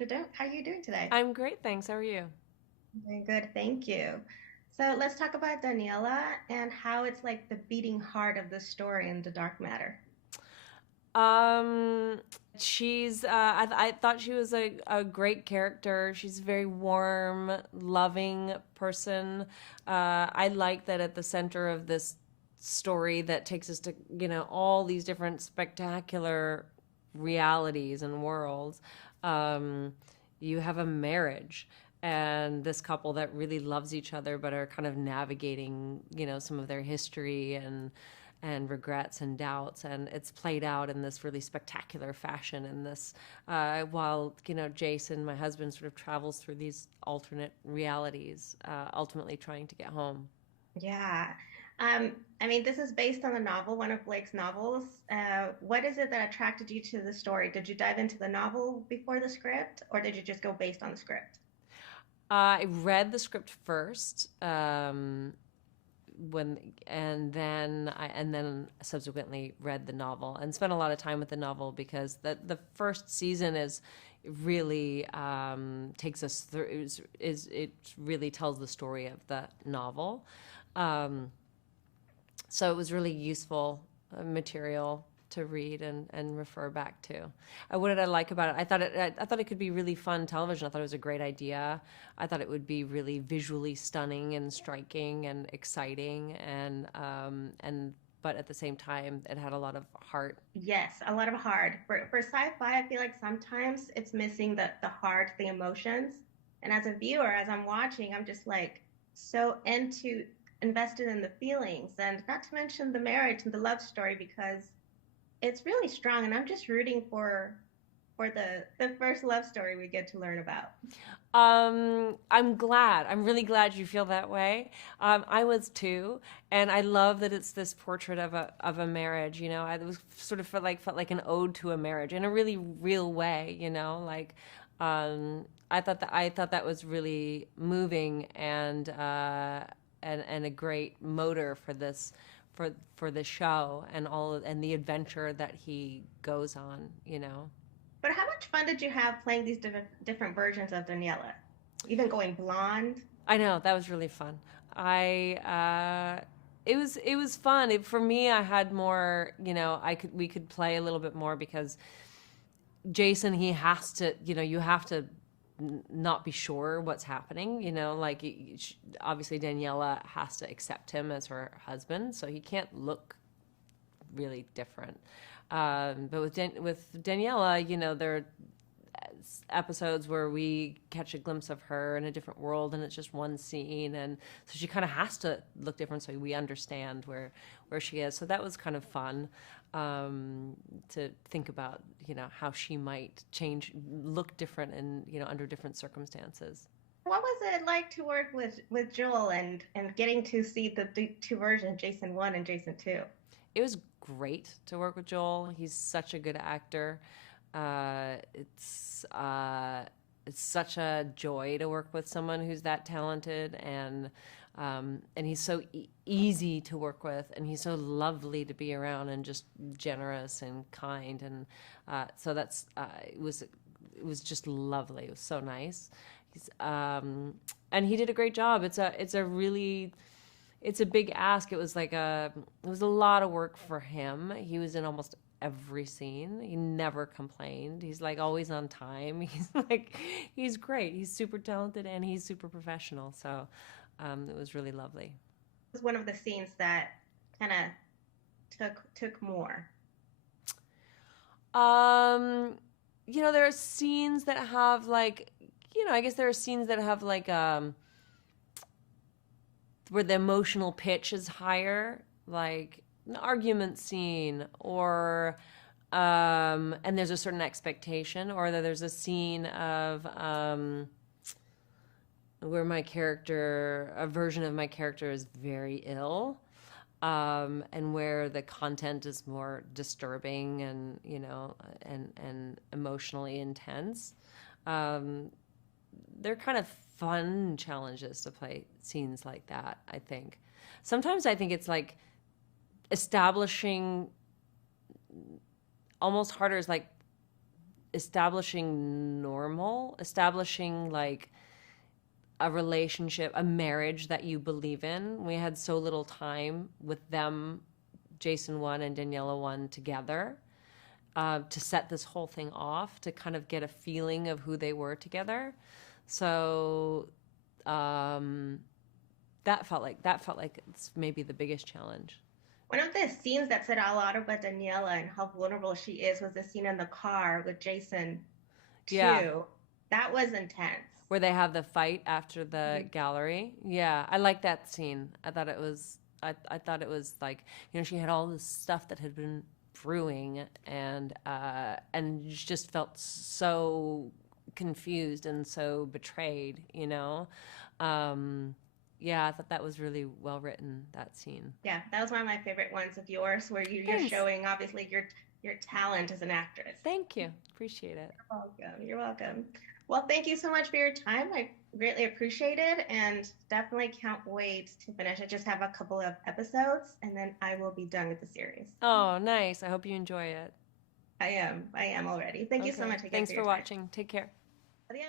How are you doing today? I'm great, thanks. How are you? Very good, thank you. So let's talk about Daniela and how it's like the beating heart of the story in the dark matter. Um, I thought she was a great character. She's a very warm, loving person. I like that at the center of this story that takes us to, all these different spectacular realities and worlds. Um, you have a marriage and this couple that really loves each other but are kind of navigating, some of their history and regrets and doubts, and it's played out in this really spectacular fashion in this while Jason, my husband, sort of travels through these alternate realities, ultimately trying to get home. Yeah. I mean, this is based on a novel, one of Blake's novels. What is it that attracted you to the story? Did you dive into the novel before the script, or did you just go based on the script? I read the script first, when and then subsequently read the novel and spent a lot of time with the novel because the first season is really takes us through is it really tells the story of the novel. um, so it was really useful material to read and refer back to. What did I like about it? I thought it could be really fun television. I thought it was a great idea. I thought it would be really visually stunning and striking and exciting, and but at the same time, it had a lot of heart. Yes, a lot of heart. For sci-fi, I feel like sometimes it's missing the heart, the emotions. And as a viewer, as I'm watching, I'm just like so into invested in the feelings and not to mention the marriage and the love story because it's really strong and I'm just rooting for the first love story we get to learn about. I'm glad. I'm really glad you feel that way. I was too, and I love that it's this portrait of a marriage. I was sort of felt like an ode to a marriage in a really real way. Like I thought that was really moving and a great motor for this for the show and all and the adventure that he goes on. But how much fun did you have playing these different versions of Daniela? Even going blonde? I know that was really fun. I it was fun. For me, I had more. We could play a little bit more because Jason, he has to. You have to not be sure what's happening. Like obviously Daniela has to accept him as her husband, so he can't look really different. But with Daniela, there are episodes where we catch a glimpse of her in a different world, and it's just one scene, and so she kind of has to look different so we understand where she is. So that was kind of fun, to think about how she might change, look different, and under different circumstances. What was it like to work with Joel and getting to see the two versions, Jason 1 and Jason 2? It was great to work with Joel. He's such a good actor. Uh, it's uh, it's such a joy to work with someone who's that talented, and he's so easy to work with, and he's so lovely to be around, and just generous and kind, and so it was just lovely. It was so nice. And he did a great job. It's a big ask. It was a lot of work for him. He was in almost every scene. He never complained. He's like always on time. He's great. He's super talented and he's super professional. So it was really lovely. It was one of the scenes that kind of took more. Um, there are scenes that have I guess there are scenes that have where the emotional pitch is higher, like an argument scene, or and there's a certain expectation, or that there's a scene of where a version of my character is very ill, and where the content is more disturbing and and emotionally intense. Um, they're kind of fun challenges to play scenes like that, I think. Sometimes I think it's like establishing almost harder is like establishing like a relationship, a marriage that you believe in. We had so little time with them, Jason 1 and Daniela 1 together, to set this whole thing off, to kind of get a feeling of who they were together. So that felt like it's maybe the biggest challenge. One of the scenes that said a lot about Daniela and how vulnerable she is was the scene in the car with Jason Yeah, too. That was intense. where they have the fight after the gallery. Yeah, I like that scene. I thought it was like, she had all this stuff that had been brewing, and just felt so confused and so betrayed. Yeah, I thought that was really well written, that scene. Yeah, that was one of my favorite ones of yours, where you're Thanks. showing obviously your talent as an actress. Thank you. Appreciate it. You're welcome. You're welcome. Well, thank you so much for your time. I greatly appreciate it, and definitely can't wait to finish. I just have a couple of episodes, and then I will be done with the series. Oh, nice. I hope you enjoy it. I am already. Thank you so much again. Thanks for watching. Take care. Adios.